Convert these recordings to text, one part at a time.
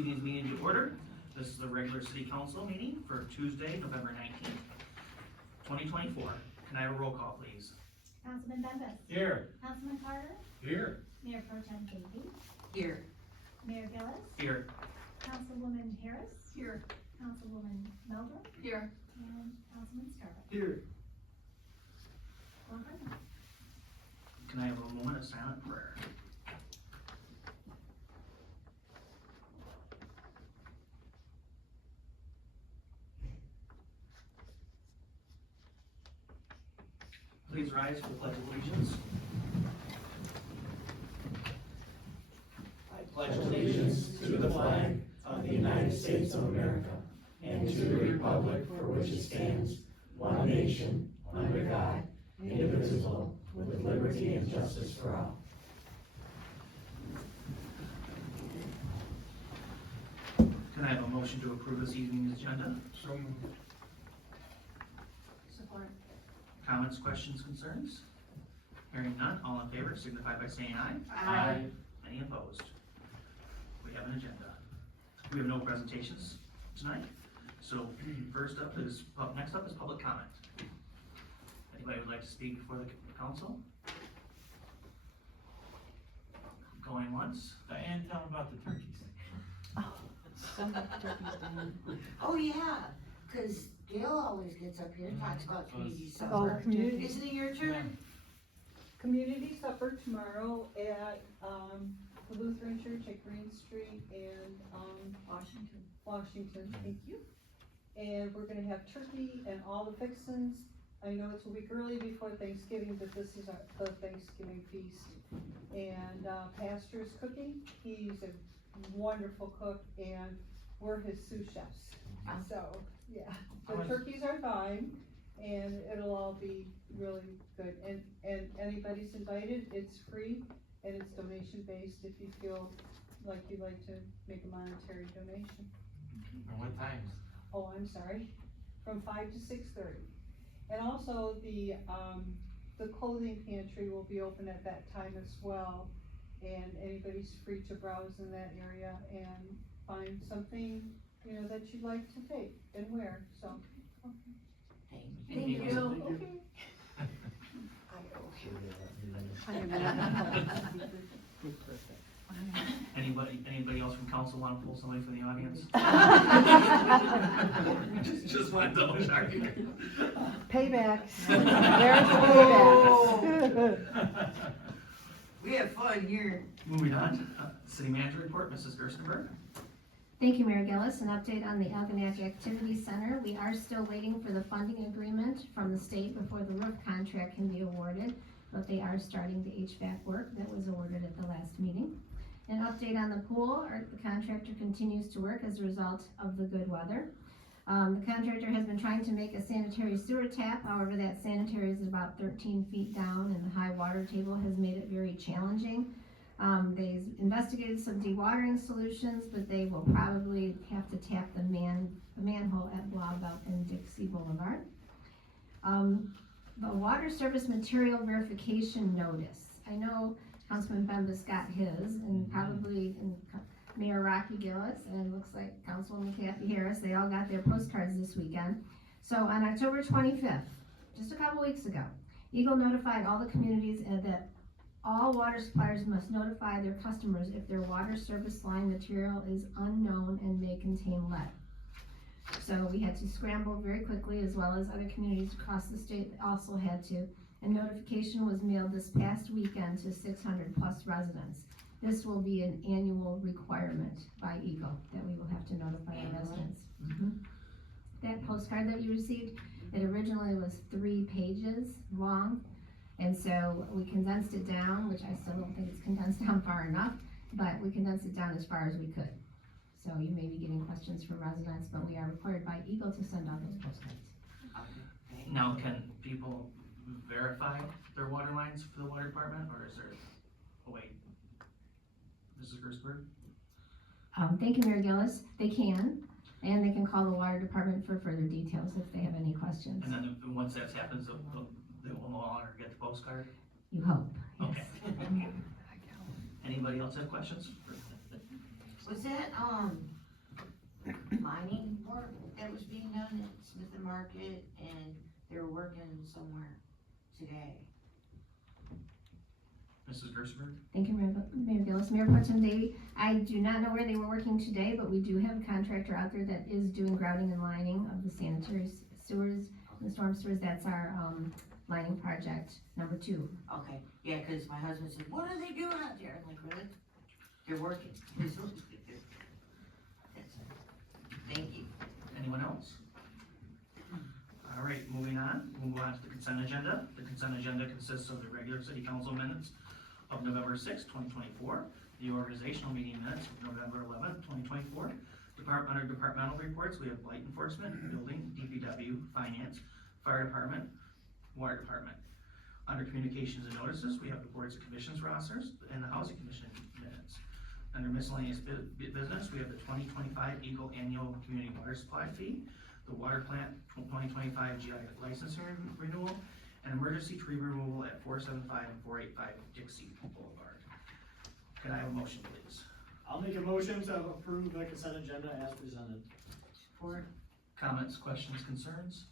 evening's meeting to order. This is the regular city council meeting for Tuesday, November 19th, 2024. Can I have a roll call, please? Councilman Bembas. Here. Councilman Carter. Here. Mayor Pro Tem Davey. Here. Mayor Gillis. Here. Councilwoman Harris. Here. Councilwoman Melvin. Here. And Councilman Scarlett. Here. Go ahead. Can I have a moment of silent prayer? Please rise for the Pledge of Allegiance. I pledge allegiance to the flag of the United States of America and to the republic for which it stands, one nation, under God, indivisible, with liberty and justice for all. Can I have a motion to approve this evening's agenda? So moved. Support. Comments, questions, concerns? Hearing none, all in favor signify by saying aye. Aye. Any opposed? We have an agenda. We have no presentations tonight, so next up is public comment. Anybody would like to speak before the council? Going once? Diane, tell them about the turkeys. Oh, yeah, cause Gail always gets up here and talks about community Oh, supper. community, Isn't it your turn? community supper tomorrow at, the Lutheran Church at Green Street and, Washington, thank you. And we're gonna have turkey and all the fixins. I know it's a week early before Thanksgiving, but this is the Thanksgiving feast. And, Pastor's cooking, he's a wonderful cook and we're his sous chefs. So, yeah, the turkeys are fine and it'll all be really good. And anybody's invited, it's free and it's donation based if you feel like you'd like to make a monetary donation. And what times? Oh, I'm sorry, from 5 to 6:30. And also the clothing pantry will be open at that time as well. And anybody's free to browse in that area and find something, you know, that you'd like to take and wear, so. Thank you. Okay. Anybody else from council want to pull somebody from the audience? Just want to double check. Paybacks. There's paybacks. We have fun here. Moving on, city manager report, Mrs. Gerstenberg. Thank you, Mayor Gillis. An update on the Algonac Activity Center. We are still waiting for the funding agreement from the state before the roof contract can be awarded, but they are starting the HVAC work that was awarded at the last meeting. An update on the pool, the contractor continues to work as a result of the good weather. The contractor has been trying to make a sanitary sewer tap, however that sanitary is about 13 feet down and the high water table has made it very challenging. They've investigated some dewatering solutions, but they will probably have to tap the manhole at Blauvelt and Dixie Boulevard. The water service material verification notice. I know Councilman Bembas got his, and probably Mayor Rocky Gillis, and it looks like Councilwoman Kathy Harris, they all got their postcards this weekend. So on October 25th, just a couple weeks ago, Eagle notified all the communities that all water suppliers must notify their customers if their water service line material is unknown and may contain lead. So we had to scramble very quickly, as well as other communities across the state also had to. And notification was mailed this past weekend to 600 plus residents. This will be an annual requirement by Eagle that we will have to notify our residents. That postcard that you received, it originally was 3 pages long. And so we condensed it down, which I still don't think it's condensed down far enough, but we condensed it down as far as we could. So you may be getting questions from residents, but we are required by Eagle to send out those postcards. Now, can people verify their water lines for the water department, or is there, oh wait, Mrs. Gerstenberg? Thank you, Mayor Gillis. They can, and they can call the water department for further details if they have any questions. And then once that happens, they will no longer get the postcard? You hope, yes. Okay. Anybody else have questions? Was that, at Smith and Market and they're working somewhere today. Mrs. Gerstenberg? Thank you, Mayor Gillis. Mayor Pro Tem Davey, I do not know where they were working today, but we do have a contractor out there that is doing grouting and lining of the sanitary sewers, the storm sewers. That's our, lining project number 2. Okay, yeah, cause my husband said, what are they doing out there? I'm like, really? They're working. That's it. Thank you. Anyone else? All right, moving on, we'll move on to the consent agenda. The consent agenda consists of the regular city council minutes of November 6, 2024, the organizational meeting minutes of November 11, 2024. Under departmental reports, we have light enforcement, building, DPW, finance, fire department, water department. Under communications and notices, we have the boards and commissions rosters and the housing commission minutes. Under miscellaneous business, we have the 2025 Eagle Annual Community Water Supply Fee, the water plant 2025 GI licensing renewal, and emergency tree removal at 475 and 485 Dixie Boulevard. Can I have a motion, please? I'll make a motion to approve the consent agenda as presented. Support. Comments, questions, concerns?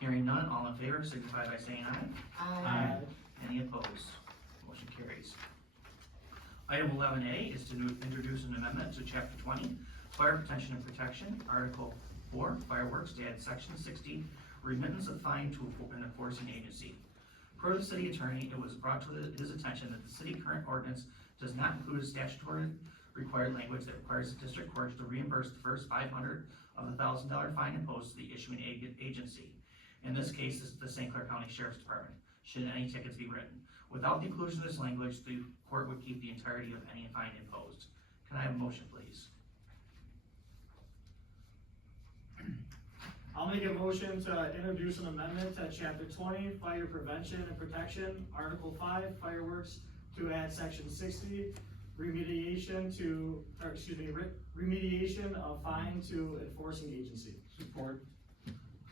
Hearing none, all in favor signify by saying aye. Any opposed? Motion carries. Item 11A is to introduce an amendment to Chapter 20, Fire Prevention and Protection, Article 4, Fireworks, to add Section 60, Remittance of Fine to an Enforcing Agency. Per the city attorney, it was brought to his attention that the city current ordinance does not include a statutory required language that requires the district courts to reimburse the first $500 of the $1,000 fine imposed to the issuing agency. In this case, this is the St. Clair County Sheriff's Department, should any tickets be written. Without the inclusion of this language, the court would keep the entirety of any fine imposed. Can I have a motion, please? I'll make a motion to introduce an amendment to Chapter 20, Fire Prevention and Protection, Article 5, Fireworks, to add Section 60, remediation of fine to enforcing agency. Support.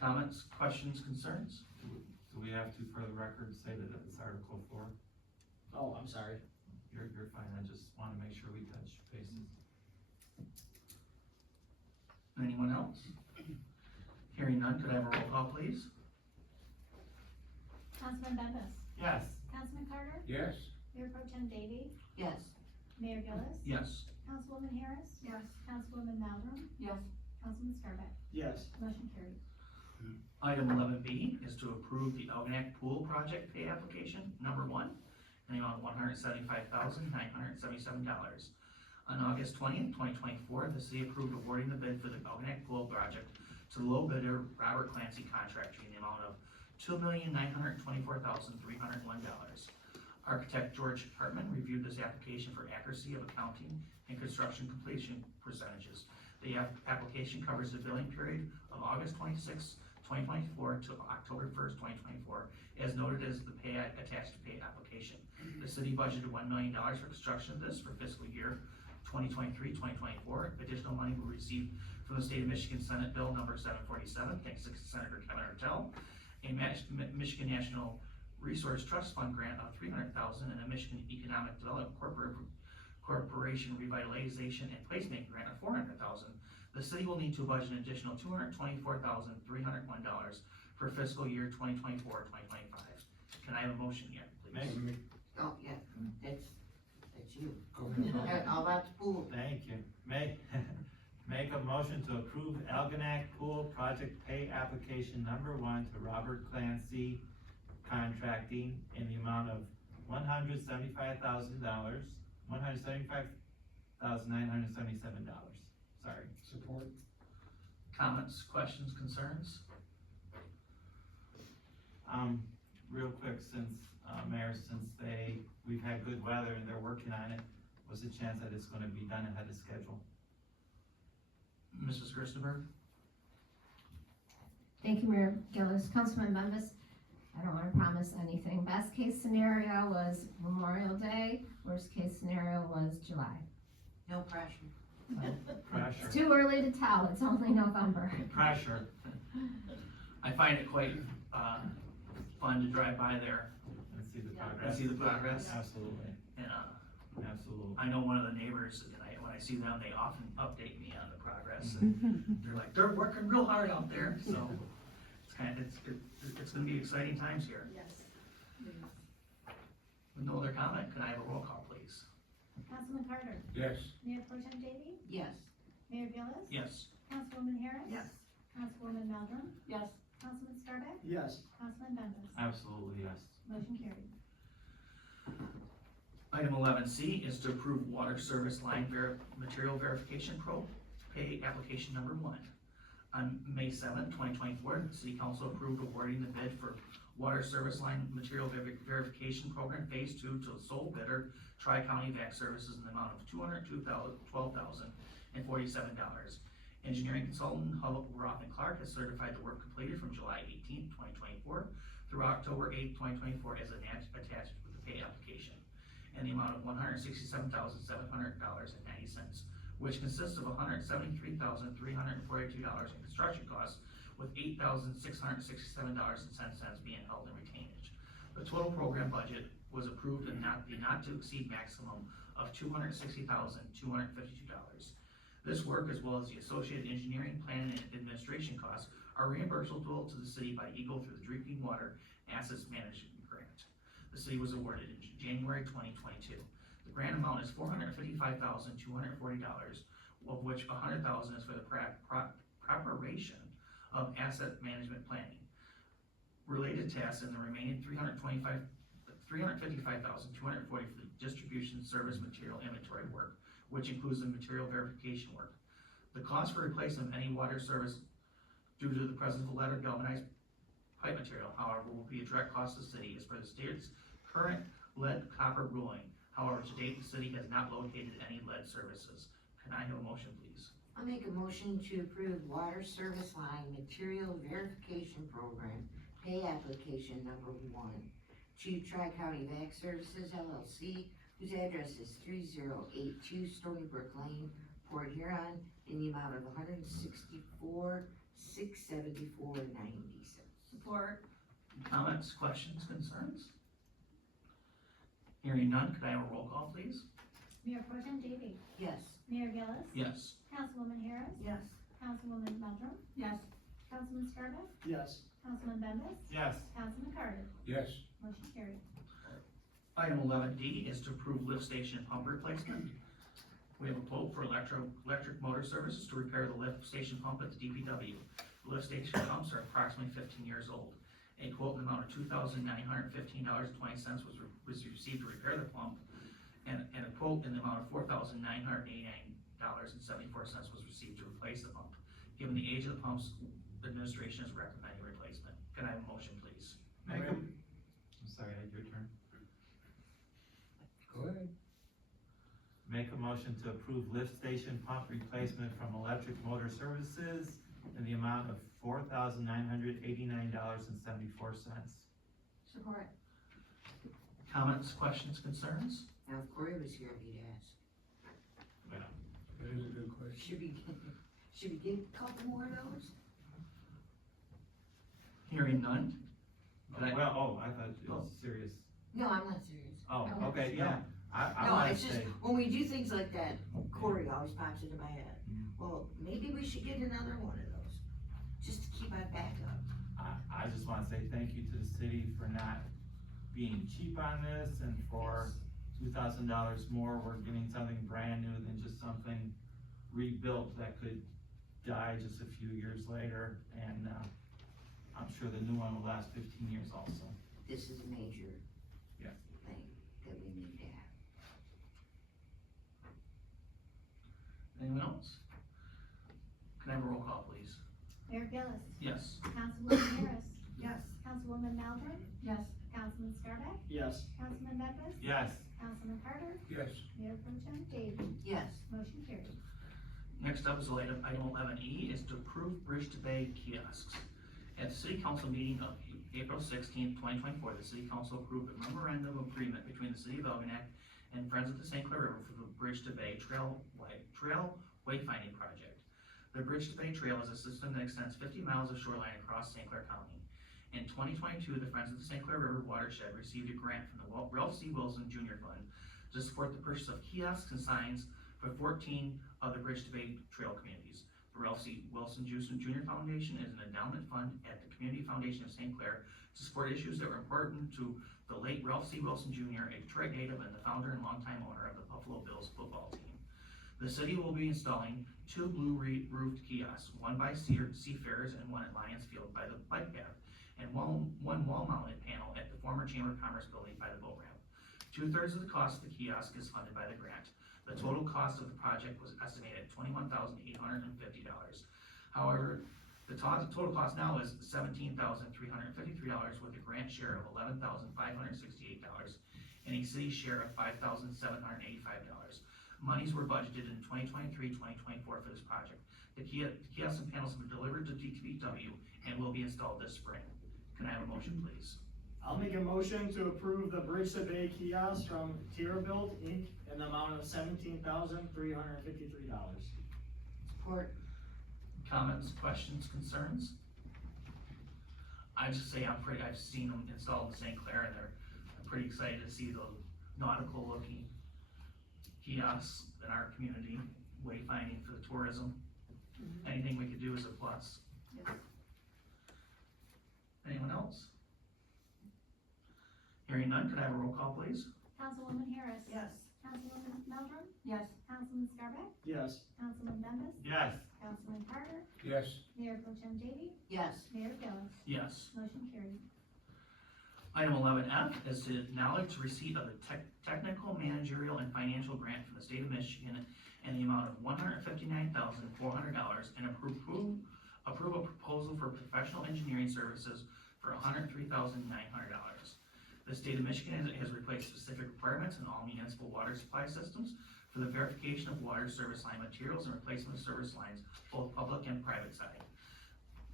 Comments, questions, concerns? Do we have to, for the record, say that it's Article 4? Oh, I'm sorry. You're fine, I just wanna make sure we touch bases. Anyone else? Hearing none, could I have a roll call, please? Councilman Bembas, Yes. Councilman Carter, Yes. Mayor Pro Tem Davey, Yes. Mayor Gillis, Yes. Councilwoman Harris, Yes. Councilwoman Maldrum, Yes. Councilman Scarback, Yes. motion carried. Item 11B is to approve the Algonac Pool Project Pay Application Number 1, in the amount of $175,977. On August 20th, 2024, the city approved awarding the bid for the Algonac Pool Project to the low bidder Robert Clancy Contracting in the amount of $2,924,301. Architect George Hartman reviewed this application for accuracy of accounting and construction completion percentages. The application covers the billing period of August 26, 2024 to October 1st, 2024, as noted as the pay attached to pay application. The city budgeted $1 million for construction of this for fiscal year 2023-2024. Additional money will receive from the state of Michigan Senate Bill number 747, thanks to Senator Kevin Hartel, a Michigan National Resource Trust Fund grant of $300,000 and a Michigan Economic Development Corporation Revitalization and Placemaking grant of $400,000. The city will need to budget an additional $224,301 for fiscal year 2024-2025. Can I have a motion yet, please? Oh, yeah, that's you. How about the pool? Thank you. Make a motion to approve Algonac Pool Project Pay Application Number 1 to Robert Clancy Contracting in the amount of $175,977. Sorry. Support. Comments, questions, concerns? Real quick, since, Mayor, we've had good weather and they're working on it, what's the chance that it's gonna be done ahead of schedule? Mrs. Gerstenberg? Thank you, Mayor Gillis. Councilman Bembas, I don't wanna promise anything. Best case scenario was Memorial Day, worst case scenario was July. No pressure. Pressure. It's too early to tell, it's only November. Pressure. I find it quite, fun to drive by there And see the and progress. see the progress. Absolutely, And, absolutely. I know one of the neighbors, and when I see them, they often update me on the progress, and they're like, they're working real hard out there, so it's gonna be exciting times here. Yes. With no other comment, can I have a roll call, please? Councilman Carter, Yes. Mayor Pro Tem Davey, Yes. Mayor Gillis, Yes. Councilwoman Harris. Yes. Councilwoman Maldrum, Yes. Councilman Scarback, Yes. Councilman Bembas. Absolutely, yes. Motion carried. Item 11C is to approve water service line material verification pay application number 1. On May 7, 2024, the City Council approved awarding the bid for water service line material verification program Phase 2 to the sole bidder, Tri-County Vac Services, in the amount of $212,047. Engineering consultant Roth and Clark has certified the work completed from July 18, 2024 through October 8, 2024 as attached with the pay application, and the amount of $167,700.90, which consists of $173,342 in construction costs, with $8,667.10 being held in retainage. The total program budget was approved and not to exceed maximum of $260,252. This work, as well as the associated engineering, planning, and administration costs, are reimbursable to the city by Eagle through the Drinking Water Assets Management Grant. The city was awarded in January 2022. The grant amount is $455,240, of which $100,000 is for the preparation of asset management planning, related tasks, and the remaining $355,240 for the distribution service material inventory work, which includes the material verification work. The cost for replacement of any water service due to the presence of lead or galvanized pipe material, however, will be a direct cost to the city as per the state's current lead copper ruling. However, to date, the city has not located any lead services. Can I have a motion, please? I'll make a motion to approve water service line material verification program pay application number 1 to Tri-County Vac Services LLC, whose address is 3082 Stony Brook Lane, Port Huron, in the amount of $164,674.90. Support. Comments, questions, concerns? Hearing none, could I have a roll call, please? Mayor Pro Tem Davey, Yes. Mayor Gillis, Yes. Councilwoman Harris, Yes. Councilwoman Maldrum, Yes. Councilman Scarback, Yes. Councilman Bembas, Yes. Councilman Carter. Yes. Motion carried. Item 11D is to approve lift station pump replacement. We have a quote for electric motor services to repair the lift station pump at the DPW. The lift station pumps are approximately 15 years old. A quote in the amount of $2,915.20 was received to repair the pump, and a quote in the amount of $4,989.74 was received to replace the pump. Given the age of the pumps, the administration is recommending replacement. Can I have a motion, please? I'm sorry, your turn. Go ahead. Make a motion to approve lift station pump replacement from Electric Motor Services in the amount of $4,989.74. Support. Comments, questions, concerns? Now, if Corey was here, he'd ask. That is a good question. Should we get a couple more of those? Hearing none? Could I- I thought it was serious. No, I'm not serious. Oh, No. okay, yeah. I No, wanna it's just, say, when we do things like that, Corey always pops into my head. Mm. Well, maybe we should get another one of those, just to keep our backup. I just wanna say thank you to the city for not being cheap on this, and for $2,000 more, we're getting something brand new than just something rebuilt that could die just a few years later, and, I'm sure the new one will last 15 years also. This is a major Yeah. thing that we need to have. Anyone else? Can I have a roll call, please? Mayor Gillis, Yes. Councilwoman Harris, Yes. Councilwoman Maldrum, Yes. Councilman Scarback, Yes. Councilman Bembas, Yes. Councilman Carter, Yes. Mayor Pro Tem Davey. Yes. Motion carried. Next up is item 11E, is to approve Bridge to Bay kiosks. At the city council meeting of April 16, 2024, the city council approved a memorandum of agreement between the city of Algonac and Friends of the St. Clair River for the Bridge to Bay Trail wayfinding project. The Bridge to Bay Trail is a system that extends 50 miles of shoreline across St. Clair County. In 2022, the Friends of the St. Clair River Watershed received a grant from the Ralph C. Wilson Jr. Fund to support the purchase of kiosks and signs for for 14 of the Bridge to Bay Trail communities. The Ralph C. Wilson Jr. Foundation is an endowment fund at the Community Foundation of St. Clair to support issues that were important to the late Ralph C. Wilson Jr., a Detroit native and the founder and longtime owner of the Buffalo Bills football team. The city will be installing 2 blue roofed kiosks, one by Seafarers and one at Lions Field by the bike path, and one wall-mounted panel at the former Chamber of Commerce building by the boat ramp. 2/3 of the cost of the kiosk is funded by the grant. The total cost of the project was estimated at $21,850. However, the total cost now is $17,353 with a grant share of $11,568 and a city share of $5,785. Monies were budgeted in 2023-2024 for this project. The kiosks and panels were delivered to DPW and will be installed this spring. Can I have a motion, please? I'll make a motion to approve the Bridge to Bay kiosk from TierraBuild Inc. in the amount of $17,353. Support. Comments, questions, concerns? I just say I've seen them installed in St. Clair, and I'm pretty excited to see the nautical looking kiosks in our community, wayfinding for the tourism. Anything we could do is a plus. Anyone else? Hearing none, could I have a roll call, please? Councilwoman Harris. Yes. Councilwoman Meldrum. Yes. Councilman Scarback. Yes. Councilman Bembas. Yes. Councilman Carter. Yes. Mayor Pro Tem Davey. Yes. Mayor Gillis. Yes. Motion carried. Item 11F is to acknowledge receipt of the technical, managerial, and financial grant from the state of Michigan in the amount of $159,400 and approve a proposal for professional engineering services for $103,900. The state of Michigan has replaced specific requirements in all municipal water supply systems for the verification of water service line materials and replacement of service lines, both public and private side,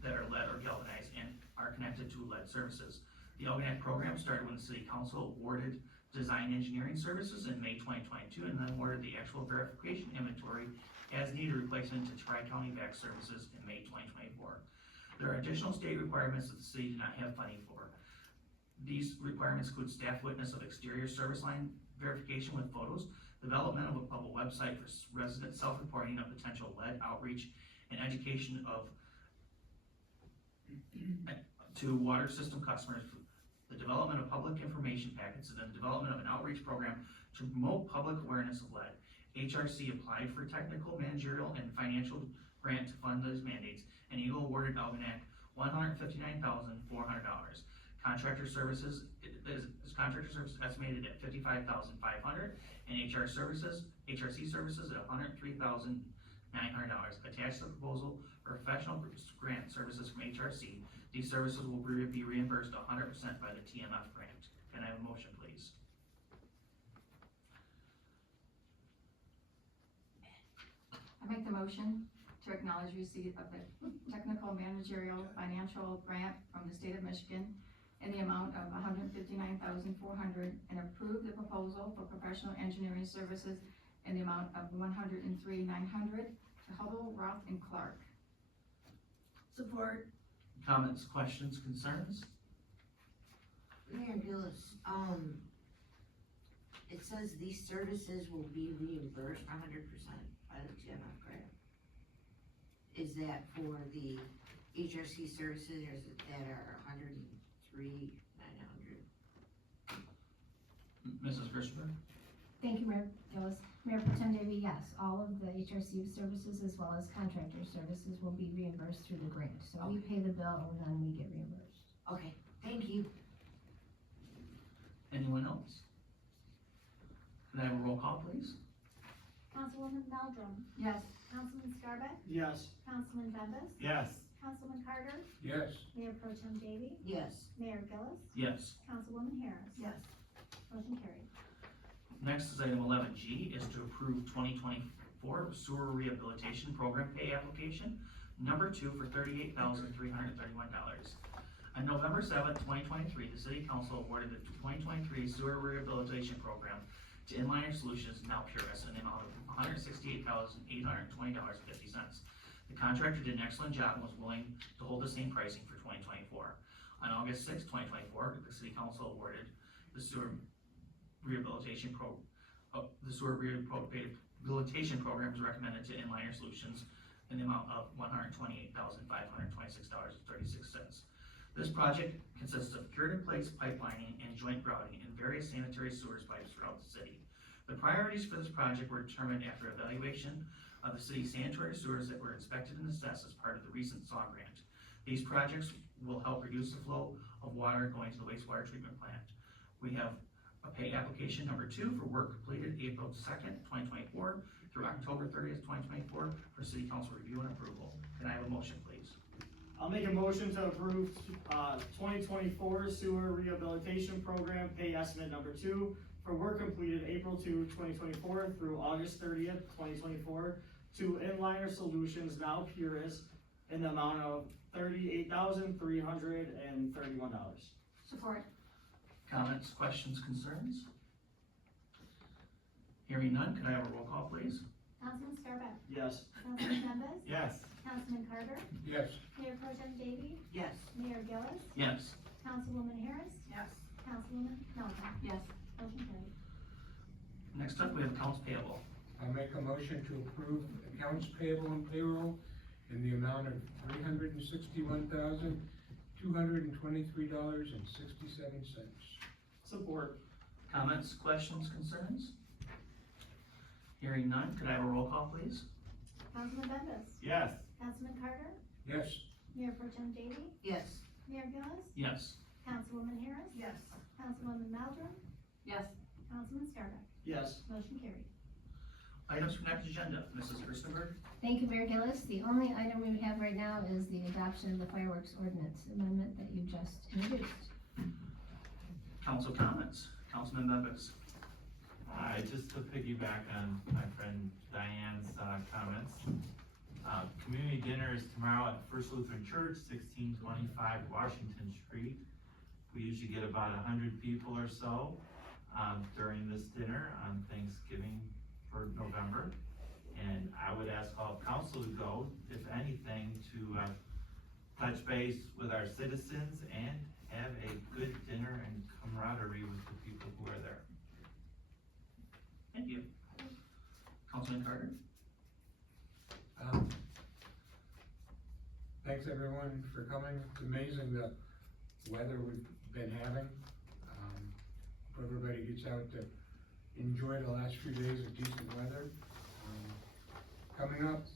that are lead or galvanized and are connected to lead services. The Algonac program started when the city council awarded design engineering services in May 2022 and then awarded the actual verification inventory as needed replacement to Tri-County VAC services in May 2024. There are additional state requirements that the city did not have funding for. These requirements include staff witness of exterior service line verification with photos, development of a public website for resident self-reporting of potential lead outreach, and education of to water system customers, the development of public information packets, and the development of an outreach program to promote public awareness of lead. HRC applied for technical, managerial, and financial grant to fund those mandates, and Eagle awarded Algonac $159,400. Contractor services is estimated at $55,500, and HRC services at $103,900. Attached to the proposal for professional grant services from HRC, these services will be reimbursed 100% by the TMF grant. Can I have a motion, please? I make the motion to acknowledge receipt of the technical, managerial, financial grant from the state of Michigan in the amount of $159,400 and approve the proposal for professional engineering services in the amount of $103,900 to Hubble, Roth, and Clark. Support. Comments, questions, concerns? Mayor Gillis, it says these services will be reimbursed 100% by the TMF grant. Is that for the HRC services, or is it that are $103,900? Mrs. Christopher? Thank you, Mayor Gillis. Mayor Pro Tem Davey, yes, all of the HRC services as well as contractor services will be reimbursed through the grant. So we pay the bill and then we get reimbursed. Okay, thank you. Anyone else? Can I have a roll call, please? Councilwoman Meldrum. Yes. Councilman Scarback. Yes. Councilman Bembas. Yes. Councilman Carter. Yes. Mayor Pro Tem Davey. Yes. Mayor Gillis. Yes. Councilwoman Harris. Yes. Motion carried. Next is item 11G, is to approve 2024 sewer rehabilitation program pay application number 2 for $38,331. On November 7th, 2023, the City Council awarded the 2023 sewer rehabilitation program to Inliner Solutions, now Purus, in the amount of $168,820.50. The contractor did an excellent job and was willing to hold the same pricing for 2024. On August 6th, 2024, the City Council awarded the sewer rehabilitation rehabilitation program is recommended to Inliner Solutions in the amount of $128,526.36. This project consists of cured-in-place pipelining and joint grouting in various sanitary sewers pipes throughout the city. The priorities for this project were determined after evaluation of the city's sanitary sewers that were inspected and assessed as part of the recent SAW grant. These projects will help reduce the flow of water going to the wastewater treatment plant. We have a pay application number 2 for work completed April 2nd, 2024 through October 30th, 2024 for city council review and approval. Can I have a motion, please? I'll make a motion to approve, 2024 sewer rehabilitation program pay estimate number 2 for work completed April 2, 2024 through August 30th, 2024 to Inliner Solutions, now Purist, in the amount of $38,331. Support. Comments, questions, concerns? Hearing none, can I have a roll call, please? Councilman Scarpelli. Yes. Councilman Bembas. Yes. Councilman Carter. Yes. Mayor Pro Tem Davey. Yes. Mayor Gillis. Yes. Councilwoman Harris. Yes. Councilwoman Melton. Yes. Motion carried. Next up, we have accounts payable. I'll make a motion to approve accounts payable and payroll in the amount of $361,223.67. Support. Comments, questions, concerns? Hearing none, could I have a roll call, please? Councilman Bembas. Yes. Councilman Carter. Yes, Mayor Pro Tem Davey. Yes. Mayor Gillis. Yes. Councilwoman Harris. Yes. Councilwoman Melton. Yes. Councilman Scarpelli. Yes. Motion carried. Items for next agenda, Mrs. Furstenberg. Thank you, Mayor Gillis. The only item we have right now is the adoption of the fireworks ordinance amendment that you just introduced. Council comments, Councilman Bembas. Just to piggyback on my friend Diane's comments, community dinner is tomorrow at First Lutheran Church, 1625 Washington Street. We usually get about 100 people or so during this dinner on Thanksgiving for November. And I would ask all council to go, if anything, to touch base with our citizens and have a good dinner and camaraderie with the people who are there. Thank you. Councilman Carter. thanks everyone for coming. It's amazing the weather we've been having. Hope everybody gets out to enjoy the last few days of decent weather. Coming up,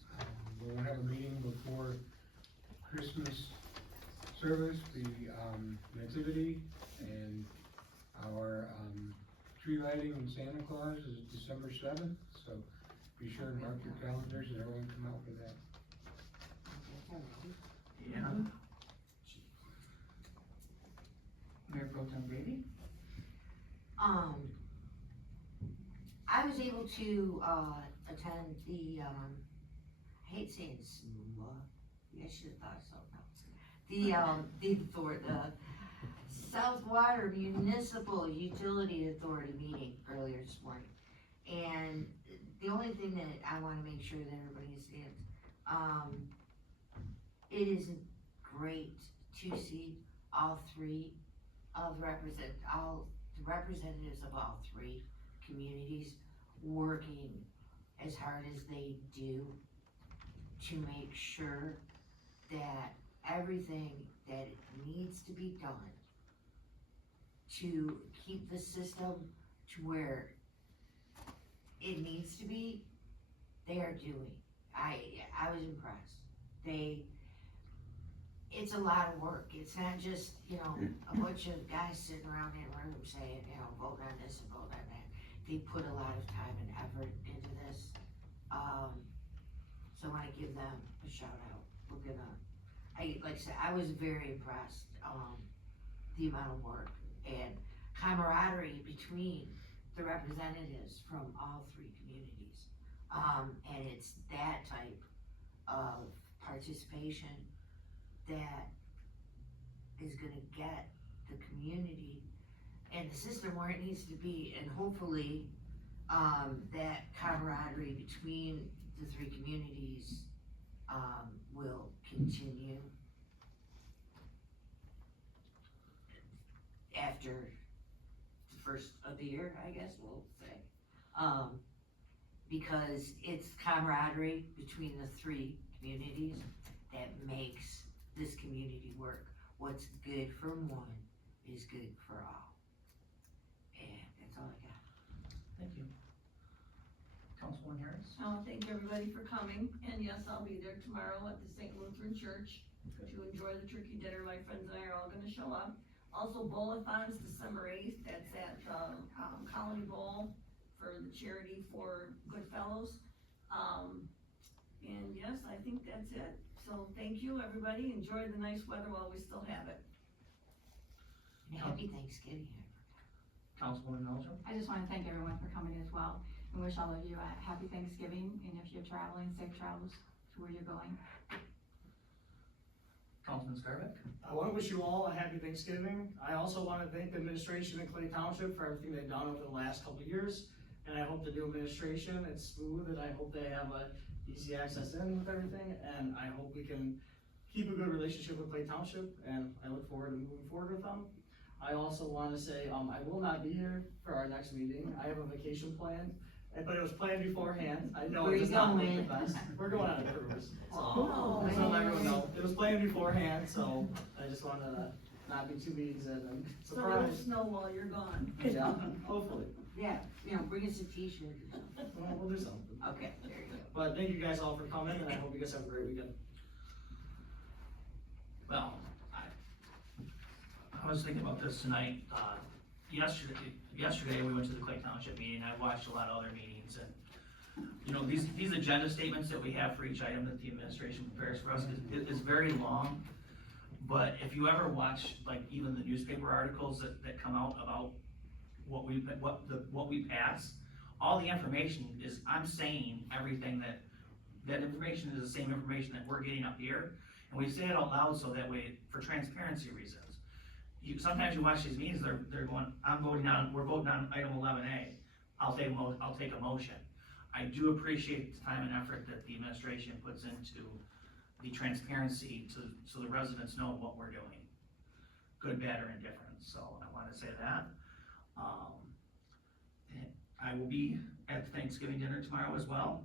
we'll have a meeting before Christmas service, the nativity, and our tree lighting in Santa Claus is December 7th, so be sure and mark your calendars and everyone come out for that. Yeah. Mayor Pro Tem Davey. I was able to, attend the, I hate saying SMUA, I should have thought of something else. The South Water Municipal Utility Authority meeting earlier this morning. And the only thing that I wanna make sure that everybody understands, it is great to see all three of the representatives of all three communities working as hard as they do to make sure that everything that needs to be done to keep the system to where it needs to be, they are doing. I was impressed. It's a lot of work. It's not just, a bunch of guys sitting around in a room saying, vote on this and vote on that. They put a lot of time and effort into this. So I wanna give them a shout out. Like I said, I was very impressed, the amount of work and camaraderie between the representatives from all three communities. And it's that type of participation that is gonna get the community and the system where it needs to be, and hopefully, that camaraderie between the three communities, will continue after the first of the year, I guess we'll say. because it's camaraderie between the three communities that makes this community work. What's good for one is good for all. And that's all I got. Thank you. Councilwoman Harris? I want to thank everybody for coming, and yes, I'll be there tomorrow at the St. Lutheran Church to enjoy the turkey dinner. My friends and I are all gonna show up. Also, Bowl-a-thon is December 8th, that's at, Colony Bowl for the charity for Goodfellows. And yes, I think that's it. So thank you, everybody. Enjoy the nice weather while we still have it. And happy Thanksgiving. Councilwoman Melton? I just wanna thank everyone for coming as well, and wish all of you a happy Thanksgiving, and if you're traveling, safe travels to where you're going. Councilman Scarbeck? I want to wish you all a happy Thanksgiving. I also want to thank the administration in Clay Township for everything they've done over the last couple of years. And I hope the new administration is smooth, and I hope they have a easy access in with everything. And I hope we can keep a good relationship with Clay Township, and I look forward to moving forward with them. I also want to say, I will not be here for our next meeting. I have a vacation planned, but it was planned beforehand. I know Where it you does not make the going? best. We're going on a cruise. Oh, Just to let everyone know, it was planned beforehand, so I just wanted to not be 2 meetings in and So it'll surprise. snow while you're gone. Yeah, hopefully. Yeah, bring us a t-shirt or something. Well, we'll do something. Okay, there you go. But thank you guys all for coming, and I hope you guys have a great weekend. Well, I was thinking about this tonight, yesterday we went to the Clay Township meeting, I watched a lot of other meetings, and, you know, these agenda statements that we have for each item that the administration prepares for us is very long, but if you ever watch, like, even the newspaper articles that come out about what we pass, all the information is, I'm saying everything that information is the same information that we're getting up here, and we say it out loud so that way, for transparency reasons. Sometimes you watch these meetings, they're going, we're voting on item 11A, I'll take a motion. I do appreciate the time and effort that the administration puts into the transparency so the residents know what we're doing, good, bad, or indifferent, so I wanna say that. I will be at the Thanksgiving dinner tomorrow as well.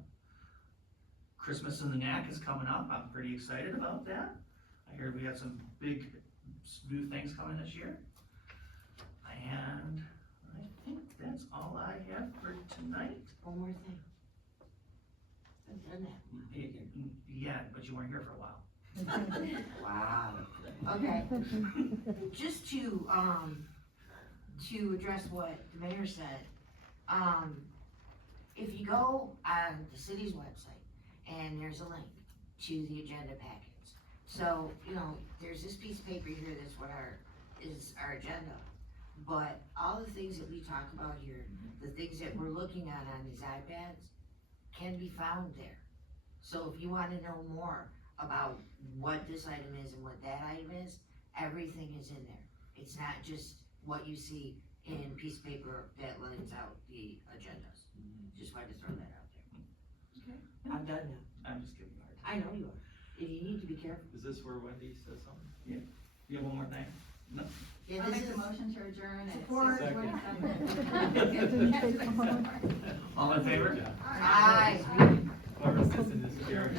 Christmas in the Knack is coming up, I'm pretty excited about that. I hear we got some big new things coming this year. And I think that's all I have for tonight. One more thing. I've done that. Yeah, but you weren't here for a while. Wow. Okay. Just to address what the mayor said, if you go on the city's website and there's a link to the agenda packets. So, you know, there's this piece of paper here that's what is our agenda. But all the things that we talk about here, the things that we're looking at on these iPads can be found there. So if you wanna know more about what this item is and what that item is, everything is in there. It's not just what you see in piece of paper that lines out the agendas. Just wanted to throw that out there. Okay. I'm done now. I'm just kidding. I know you are. If you need to be careful. Is this where Wendy says something? You have one more thing? No? Yeah, I'll this make the is, motion to adjourn at Support. 6:27. All in favor? aye. Whoever sits in this chair.